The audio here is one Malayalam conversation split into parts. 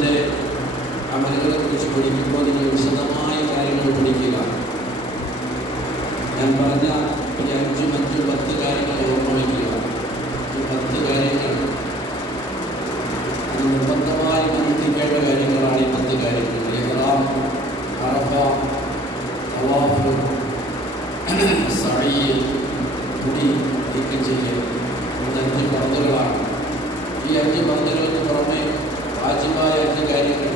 ഹജ്ജിൻ്റെ അമലുകളെ കുറിച്ച് പഠിക്കുമ്പോൾ നിങ്ങൾ വിശദമായ കാര്യങ്ങൾ പഠിക്കുക. ഞാൻ പറഞ്ഞ ഈ 5, 10 കാര്യങ്ങൾ ഓർമ്മ വയ്ക്കുക. ഈ 10 കാര്യങ്ങൾ നിർബന്ധമായി അനുഷ്ഠിക്കേണ്ട കാര്യങ്ങളാണ്. ഈ 10 കാര്യങ്ങൾ: ഇഹ്റാം, അറഫ, തവാഫ്, സഅയ്, മുടി നീക്കം ചെയ്യൽ. ഇത് 5 ഫർളുകളാണ്. ഈ 5 ഫർളുകൾക്ക് പുറമെ വാജിബായ 5 കാര്യങ്ങൾ: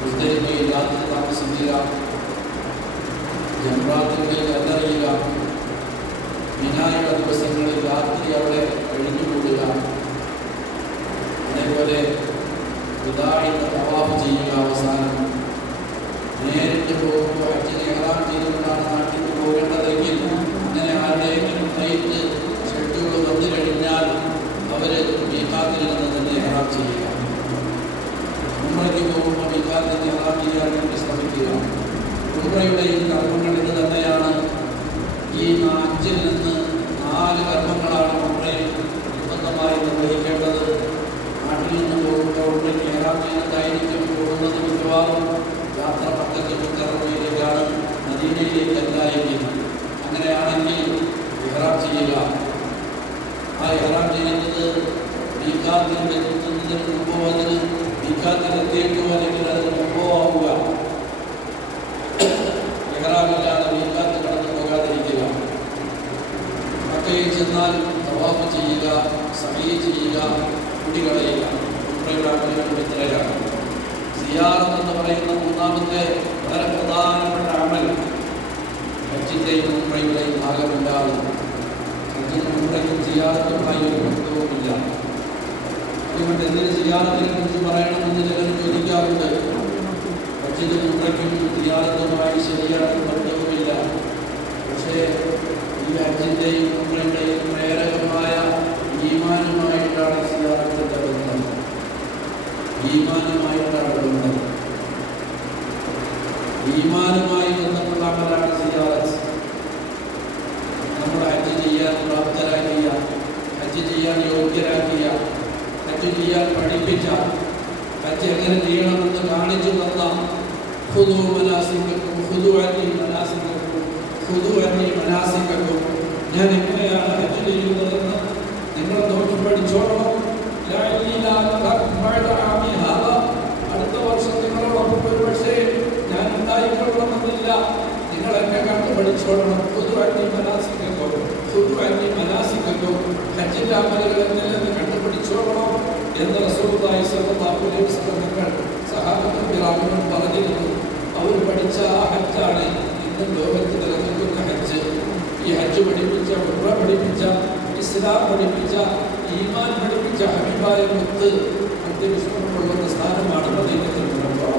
മുസ്ദലിഫയിൽ രാത്രി താമസിക്കുക, ജംറാത്തുകളിൽ കല്ലെറിയുക, മിനായുടെ ദിവസങ്ങളിൽ രാത്രി അവിടെ കഴിഞ്ഞുകൂടുക, അതേപോലെ വിദാഇന്റെ തവാഫ് ചെയ്യുക. അവസാനം നേരിട്ട് പോകുമ്പോൾ ഹജ്ജിന് ഇഹ്റാം ചെയ്തുകൊണ്ടാണ് നാട്ടിൽ പോകേണ്ടതെങ്കിൽ അങ്ങനെ ആരുടെയെങ്കിലും ഫ്ലൈറ്റ് ഷെഡ്യൂൾ വന്നു കഴിഞ്ഞാൽ അവർ മീഖാത്തിൽ നിന്ന് തന്നെ ഇഹ്റാം ചെയ്യുക. ഉംറയ്ക്ക് പോകുമ്പോൾ മീഖാത്തിൽ ഇഹ്റാം ചെയ്യാൻ വേണ്ടി ശ്രമിക്കുക. ഉംറയുടെയും കർമ്മങ്ങൾ ഇത് തന്നെയാണ്. ഈ 5-ൽ നിന്ന് 4 കർമ്മങ്ങളാണ് ഉംറയിൽ നിർബന്ധമായി നിർവഹിക്കേണ്ടത്. നാട്ടിൽ നിന്ന് പോകുമ്പോൾ ഉംറയ്ക്ക് ഇഹ്റാം ചെയ്യുന്നതായിരിക്കും. പോകുന്നത് മിക്കവാറും യാത്ര മക്കത്ത് മുക്കറമയിലേക്കാണ്, മദീനയിലേക്കല്ല എങ്കിൽ. അങ്ങനെയാണെങ്കിൽ ഇഹ്റാം ചെയ്യുക. ആ ഇഹ്റാം ചെയ്യുന്നത് മീഖാത്തിൽ എത്തുന്നതിന് മുമ്പോ അതിന് മീഖാത്തിൽ എത്തിയിട്ടോ അല്ലെങ്കിൽ അതിന് മുമ്പോ ആവുക. ഇഹ്റാമില്ലാതെ മീഖാത്ത് കടന്നു പോകാതിരിക്കുക. മക്കയിൽ ചെന്നാൽ തവാഫ് ചെയ്യുക, സഅയ് ചെയ്യുക, മുടി കളയുക. ഉംറയുടെ അമലുകൾ ഇത്രയാണ്. സിയാറത്ത് എന്ന് പറയുന്ന 3ാമത്തെ വളരെ പ്രധാനപ്പെട്ട അമൽ ഹജ്ജിൻ്റെയും ഉംറയുടെയും ഭാഗമില്ലാതെ ഹജ്ജിനും ഉംറയ്ക്കും സിയാറത്തുമായി ഒരു ബന്ധവുമില്ല. അതുകൊണ്ട് എന്തിന് സിയാറത്തിനെ കുറിച്ച് പറയണമെന്ന് ചിലർ ചോദിക്കാറുണ്ട്. ഹജ്ജിനും ഉംറയ്ക്കും സിയാറത്തുമായി ശരിയായ ബന്ധവുമില്ല. പക്ഷേ ഈ ഹജ്ജിൻ്റെയും ഉംറയുടെയും പ്രേരകമായ ഈമാനുമായിട്ടാണ് സിയാറത്തിൻ്റെ ബന്ധം. ഈമാനുമായിട്ടാണ് ബന്ധം. ഈമാനുമായി ബന്ധപ്പെട്ട അമലാണ് സിയാറത്ത്. നമ്മുടെ ഹജ്ജ് ചെയ്യാൻ പ്രാപ്തരാക്കിയ, ഹജ്ജ് ചെയ്യാൻ യോഗ്യരാക്കിയ, ഹജ്ജ് ചെയ്യാൻ പഠിപ്പിച്ച, ഹജ്ജ് എങ്ങനെ ചെയ്യണമെന്ന് കാണിച്ചു തന്ന ഖുദൂ മനാസികക്കും, ഖുദൂ അന്നീ മനാസികക്കും, ഖുദൂ അന്നീ മനാസികക്കും, ഞാൻ എങ്ങനെയാണ് ഹജ്ജ് ചെയ്യുന്നതെന്ന് നിങ്ങൾ നോക്കി പഠിച്ചോളണം. അടുത്ത വർഷം നിങ്ങളോടൊപ്പം ഒരു പക്ഷേ ഞാൻ ഉണ്ടായിക്കൊള്ളണമെന്നില്ല. നിങ്ങളെന്നെ കണ്ട് പഠിച്ചോളണം. ഹജ്ജിന്റെ അമലുകൾ എന്നെല്ലാം കണ്ടു പഠിച്ചോളണം എന്ന് റസൂലുള്ളാഹി സ്വല്ലല്ലാഹു അലൈഹി വസല്ലം തങ്ങൾ സഹാബത്തുൽ കിറാമിനോട് പറഞ്ഞിരുന്നു. അവർ പഠിച്ച ആ ഹജ്ജാണ് ഇന്ന് ലോകത്ത് നിലനിൽക്കുന്ന ഹജ്ജ്. ഈ ഹജ്ജ് പഠിപ്പിച്ച, ഉംറ പഠിപ്പിച്ച, ഇസ്ലാം പഠിപ്പിച്ച, ഈമാൻ പഠിപ്പിച്ച ഹബീബായ മുത്ത് അന്ത്യവിസ്മരണമുള്ള സ്ഥാനമാണ് മദീനത്തുൽ മുനവ്വറ.